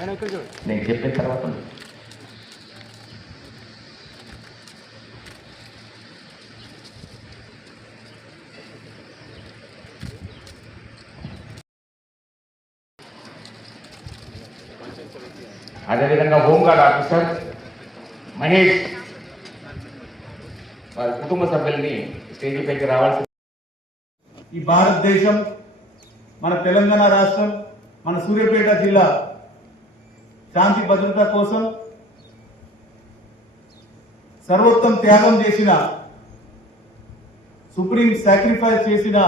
నేను చెప్పిన తర్వాత అదేవిధంగా హోంగార్డ్ ఆఫీసర్ మహేష్ వారి కుటుంబ సభ్యుల్ని స్టేజ్ పైకి రావాల్సి ఈ భారతదేశం మన తెలంగాణ రాష్ట్రం మన సూర్యాపేట జిల్లా శాంతి భద్రత కోసం సర్వోత్తం త్యాగం చేసిన సుప్రీం సాక్రిఫైస్ చేసిన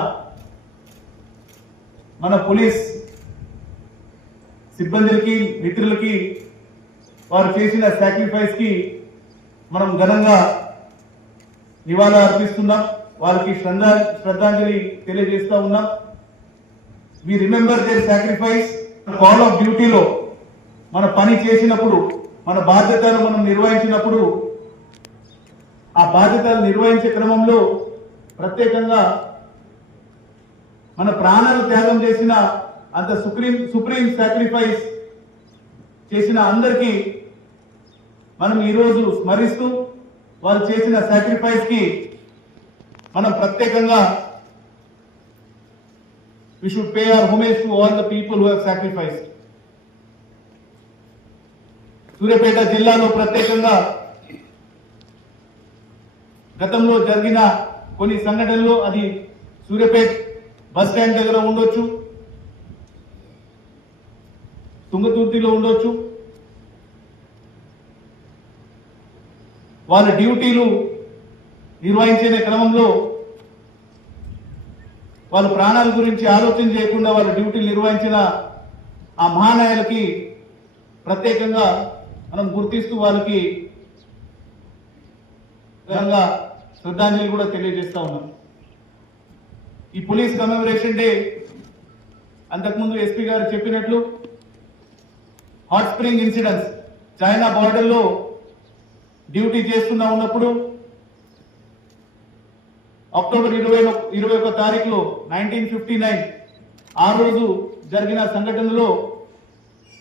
మన పోలీస్ సిబ్బందికి మిత్రులకి వారు చేసిన సాక్రిఫైస్కి మనం ఘనంగా నివాళ అర్పిస్తున్నాం. వారికి శ్రద్ధా శ్రద్ధాంజలి తెలియజేస్తా ఉన్నాం. We remember their sacrifice call of డ్యూటీలో మన పని చేసినప్పుడు మన బాధ్యతలు మనం నిర్వహించినప్పుడు ఆ బాధ్యతలు నిర్వహించే క్రమంలో ప్రత్యేకంగా మన ప్రాణాలు త్యాగం చేసిన అంత సుప్రీం సుప్రీం సాక్రిఫైస్ చేసిన అందరికీ మనం ఈరోజు స్మరిస్తూ వారు చేసిన సాక్రిఫైస్కి మనం ప్రత్యేకంగా we should pay our homage to all the people who have sacrificed Suryapet జిల్లాలో ప్రత్యేకంగా గతంలో జరిగిన కొన్ని సంఘటనలు అది సూర్యపేట బస్ స్టాండ్ దగ్గర ఉండొచ్చు తుంగతుర్తిలో ఉండొచ్చు. వాళ్ళ డ్యూటీలు నిర్వహించే క్రమంలో వాళ్ళ ప్రాణాల గురించి ఆలోచన చేయకుండా వాళ్ళ డ్యూటీలు నిర్వహించిన ఆ మహానాయకులకి ప్రత్యేకంగా మనం గుర్తిస్తూ వారికి విధంగా శ్రద్ధాంజలి కూడా తెలియజేస్తా ఉన్నాం. ఈ పోలీస్ కమెమరేషన్ డే అంతకుముందు ఎస్పీ గారు చెప్పినట్లు హాట్ స్ప్రింగ్ ఇన్సిడెంట్స్ చైనా బార్డర్లో డ్యూటీ చేస్తున్నా ఉన్నప్పుడు అక్టోబర్ ఇరవై ఇరవై ఒక తారీఖులో నైన్టీన్ ఫిఫ్టీ నైన్ ఆ రోజు జరిగిన సంఘటనలో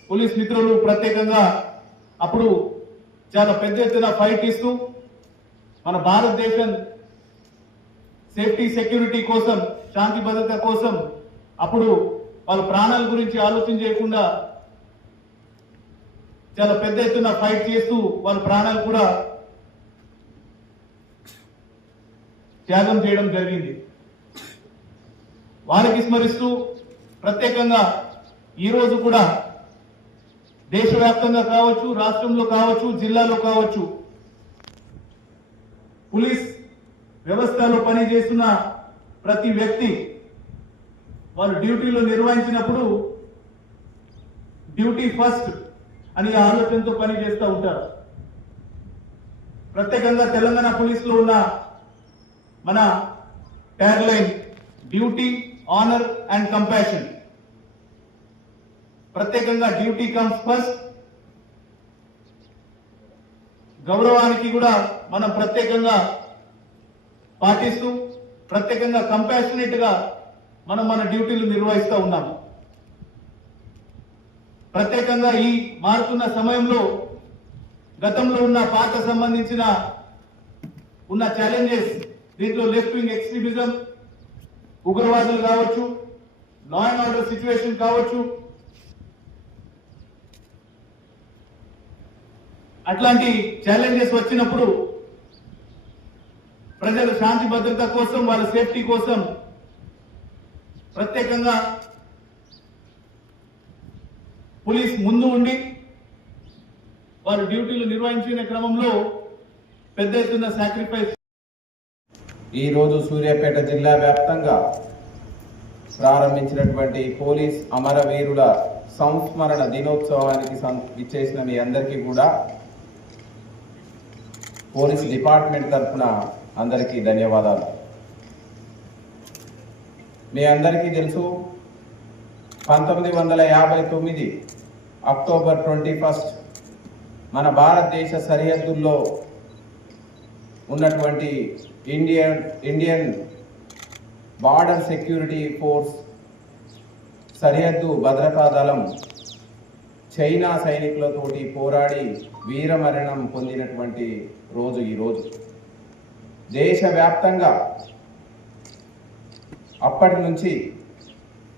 పోలీస్ మిత్రులు ప్రత్యేకంగా అప్పుడు చాలా పెద్ద ఎత్తున ఫైట్ ఇస్తూ మన భారతదేశం సేఫ్టీ సెక్యూరిటీ కోసం శాంతి భద్రత కోసం అప్పుడు వాళ్ళ ప్రాణాల గురించి ఆలోచన చేయకుండా చాలా పెద్ద ఎత్తున ఫైట్ చేస్తూ వాళ్ళ ప్రాణాలు కూడా త్యాగం చేయడం జరిగింది. వారికి స్మరిస్తూ ప్రత్యేకంగా ఈరోజు కూడా దేశవ్యాప్తంగా కావచ్చు రాష్ట్రంలో కావచ్చు జిల్లాలో కావచ్చు పోలీస్ వ్యవస్థలో పనిచేస్తున్న ప్రతి వ్యక్తి వాళ్ళు డ్యూటీలో నిర్వహించినప్పుడు డ్యూటీ ఫస్ట్ అని ఆలోచనతో పనిచేస్తూ ఉంటారు. ప్రత్యేకంగా తెలంగాణ పోలీసులో ఉన్న మన tag line duty honour and compassion ప్రత్యేకంగా డ్యూటీ కమ్స్ ఫస్ట్. గౌరవానికి కూడా మనం ప్రత్యేకంగా పాటిస్తూ ప్రత్యేకంగా కంపాషనేట్గా మనం మన డ్యూటీలు నిర్వహిస్తూ ఉన్నాము ప్రత్యేకంగా ఈ మారుతున్న సమయంలో గతంలో ఉన్న పాత సంబంధించిన ఉన్న ఛాలెంజెస్ దీంట్లో లెఫ్ట్ వింగ్ ఎక్స్ట్రీమిజం ఉగ్రవాదులు కావచ్చు లా అండ్ ఆర్డర్ సిచ్యువేషన్ కావచ్చు అట్లాంటి ఛాలెంజెస్ వచ్చినప్పుడు ప్రజల శాంతి భద్రత కోసం వాళ్ళ సేఫ్టీ కోసం ప్రత్యేకంగా పోలీస్ ముందు ఉండి వారు డ్యూటీలు నిర్వహించిన క్రమంలో పెద్ద ఎత్తున సాక్రిఫైస్ ఈరోజు సూర్యాపేట జిల్లా వ్యాప్తంగా ప్రారంభించినటువంటి పోలీస్ అమరవీరుల సంస్మరణ దినోత్సవానికి ఇచ్చేసిన మీ అందరికీ కూడా పోలీస్ డిపార్ట్మెంట్ తరఫున అందరికీ ధన్యవాదాలు. మీ అందరికీ తెలుసు పంతొమ్మిది వందల యాభై తొమ్మిది అక్టోబర్ ట్వంటీ ఫస్ట్ మన భారతదేశ సరిహద్దుల్లో ఉన్నటువంటి Indian Indian border security force సరిహద్దు భద్రతా దళం చైనా సైనికులతోటి పోరాడి వీరమరణం పొందినటువంటి రోజు ఈరోజు దేశవ్యాప్తంగా అప్పటి నుంచి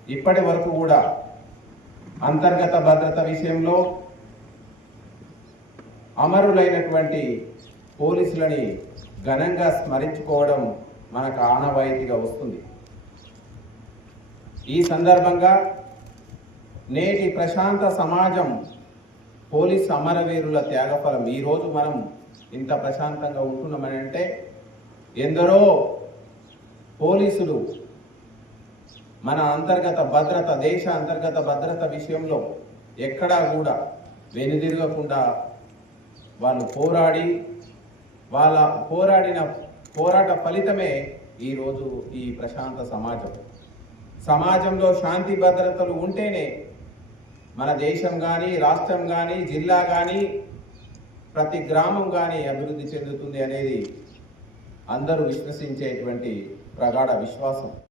ఇప్పటి వరకు కూడా అంతర్గత భద్రత విషయంలో అమరులైనటువంటి పోలీసులని ఘనంగా స్మరించుకోవడం మనకు ఆనవాయితీగా వస్తుంది. ఈ సందర్భంగా నేటి ప్రశాంత సమాజం పోలీస్ అమరవీరుల త్యాగఫలం. ఈరోజు మనం ఇంత ప్రశాంతంగా ఉంటున్నామని అంటే ఎందరో పోలీసులు మన అంతర్గత భద్రత దేశ అంతర్గత భద్రత విషయంలో ఎక్కడా కూడా వెనుదిరగకుండా వాళ్ళు పోరాడి వాళ్ళ పోరాడిన పోరాట ఫలితమే ఈరోజు ఈ ప్రశాంత సమాజం. సమాజంలో శాంతి భద్రతలు ఉంటేనే మన దేశం కానీ రాష్ట్రం కానీ జిల్లా కానీ ప్రతి గ్రామం కానీ అభివృద్ధి చెందుతుంది అనేది అందరూ విశ్వసించేటువంటి ప్రగాఢ విశ్వాసం.